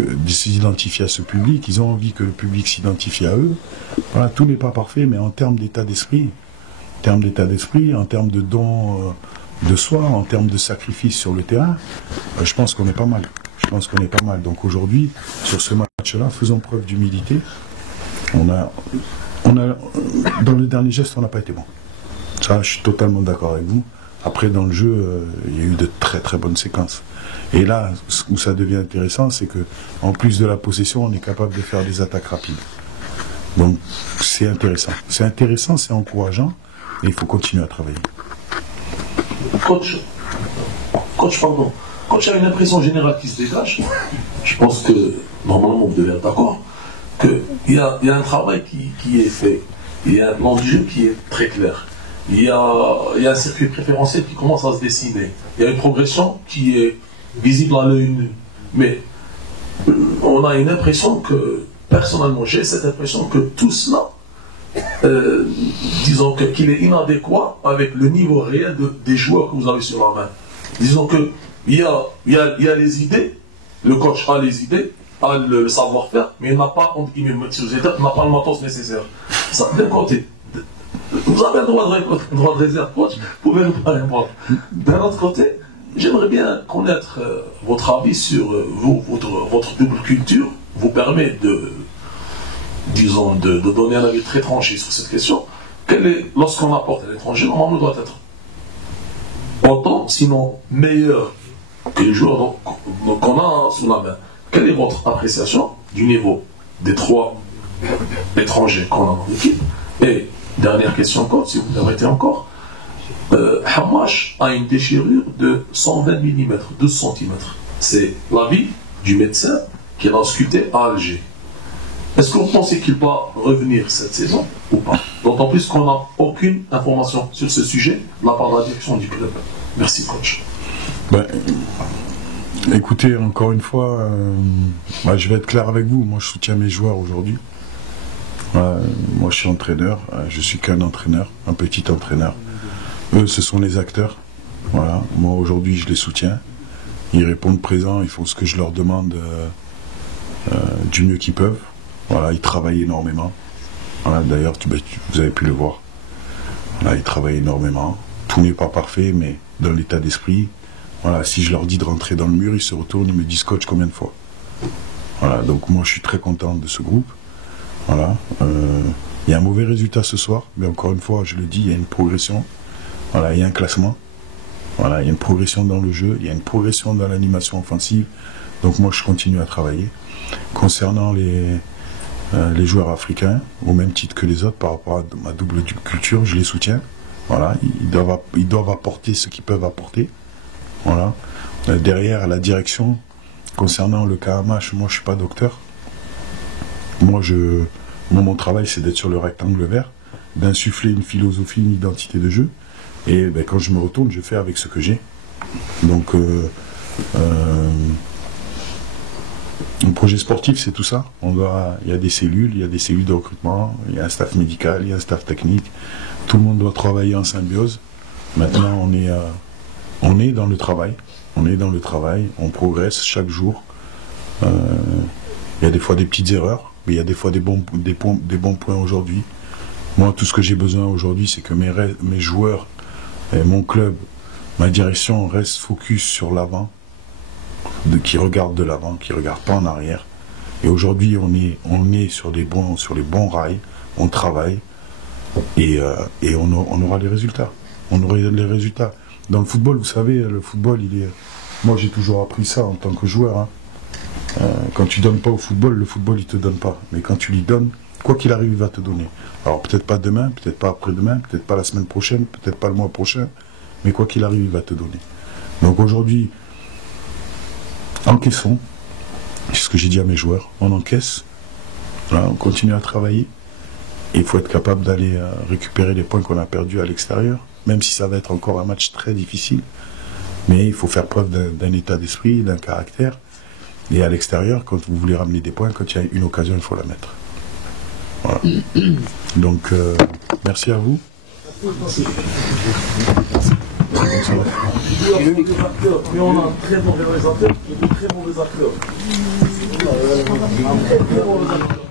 de s'identifier à ce public, ils ont envie que le public s'identifie à eux. Voilà, tout n'est pas parfait, mais en termes d'état d'esprit, en termes de don de soi, en termes de sacrifice sur le terrain, je pense qu'on est pas mal. Donc aujourd'hui, sur ce match-là, faisons preuve d'humilité. Dans le dernier geste, on n'a pas été bon. Ça, je suis totalement d'accord avec vous. Après, dans le jeu, il y a eu de très très bonnes séquences. Et là, où ça devient intéressant, c'est que en plus de la possession, on est capable de faire des attaques rapides. Donc, c'est intéressant. C'est encourageant, et il faut continuer à travailler. Coach, pardon. Coach a une impression générale qui se dégage. Je pense que, normalement, vous devez être d'accord, qu'il y a un travail qui est fait. Il y a un plan de jeu qui est très clair. Il y a un circuit préférentiel qui commence à se dessiner. Il y a une progression qui est visible à l'œil nu. Mais on a une impression que, personnellement, j'ai cette impression que tout cela, disons qu'il est inadéquat avec le niveau réel des joueurs que vous avez sur la main. Disons qu'il y a les idées, le coach a les idées, a le savoir-faire, mais il n'a pas, entre guillemets, n'a pas le matos nécessaire. Ça, d'un côté, vous avez le droit de réserve, coach, vous pouvez nous pas répondre. D'un autre côté, j'aimerais bien connaître votre avis sur votre double culture vous permet de donner un avis très tranché sur cette question. Lorsqu'on apporte à l'étranger, normalement, doit être autant, sinon meilleur que les joueurs qu'on a sous la main. Quelle est votre appréciation du niveau des 3 étrangers qu'on a dans l'équipe? Et dernière question encore, si vous permettez encore, Hamash a une déchirure de 120 mm, 12 cm. C'est l'avis du médecin qui l'a ausculté à Alger. Est-ce que vous pensez qu'il va revenir cette saison ou pas? D'autant plus qu'on n'a aucune information sur ce sujet de la part de la direction du club. Merci, coach. Écoutez, encore une fois, je vais être clair avec vous. Moi, je soutiens mes joueurs aujourd'hui. Moi, je suis entraîneur. Je suis qu'un entraîneur, un petit entraîneur. Eux, ce sont les acteurs. Voilà. Moi, aujourd'hui, je les soutiens. Ils répondent présents. Ils font ce que je leur demande du mieux qu'ils peuvent. Voilà, ils travaillent énormément. Voilà, d'ailleurs, vous avez pu le voir. Voilà, ils travaillent énormément. Tout n'est pas parfait, mais dans l'état d'esprit, voilà, si je leur dis de rentrer dans le mur, ils se retournent, ils me disent coach combien de fois. Voilà, donc moi je suis très content de ce groupe. Voilà, il y a un mauvais résultat ce soir, mais encore une fois, je le dis, il y a une progression. Voilà, il y a un classement. Voilà, il y a une progression dans le jeu, il y a une progression dans l'animation offensive. Donc moi je continue à travailler. Concernant les joueurs africains, au même titre que les autres, par rapport à ma double culture, je les soutiens. Voilà, ils doivent apporter ce qu'ils peuvent apporter. Voilà. Derrière, la direction, concernant le cas Hamash, moi je ne suis pas docteur. Mon travail, c'est d'être sur le rectangle vert, d'insuffler une philosophie, une identité de jeu. Et quand je me retourne, je fais avec ce que j'ai. Donc, un projet sportif, c'est tout ça. Il y a des cellules de recrutement, il y a un staff médical, il y a un staff technique. Tout le monde doit travailler en symbiose. Maintenant, on est dans le travail. On progresse chaque jour. Il y a des fois des petites erreurs, mais il y a des fois des bons points aujourd'hui. Moi, tout ce que j'ai besoin aujourd'hui, c'est que mes joueurs, et mon club, ma direction reste focus sur l'avant, qui regarde de l'avant, qui ne regarde pas en arrière. Et aujourd'hui, on est sur les bons rails, on travaille et on aura les résultats. On aura les résultats. Dans le football, vous savez, le football, moi, j'ai toujours appris ça en tant que joueur. Hein. Quand tu donnes pas au football, le football, il te donne pas. Mais quand tu lui donnes, quoi qu'il arrive, il va te donner. Alors, peut-être pas demain, peut-être pas après-demain, peut-être pas la semaine prochaine, peut-être pas le mois prochain, mais quoi qu'il arrive, il va te donner. Donc aujourd'hui, encaissons. C'est ce que j'ai dit à mes joueurs. On encaisse. Voilà, on continue à travailler. Et il faut être capable d'aller récupérer les points qu'on a perdus à l'extérieur. Même si ça va être encore un match très difficile. Mais il faut faire preuve d'un état d'esprit, d'un caractère. Et à l'extérieur, quand vous voulez ramener des points, quand il y a une occasion, il faut la mettre. Voilà. Donc, merci à vous. Mais on a un très bon réalisateur et de très mauvais acteurs. Merci.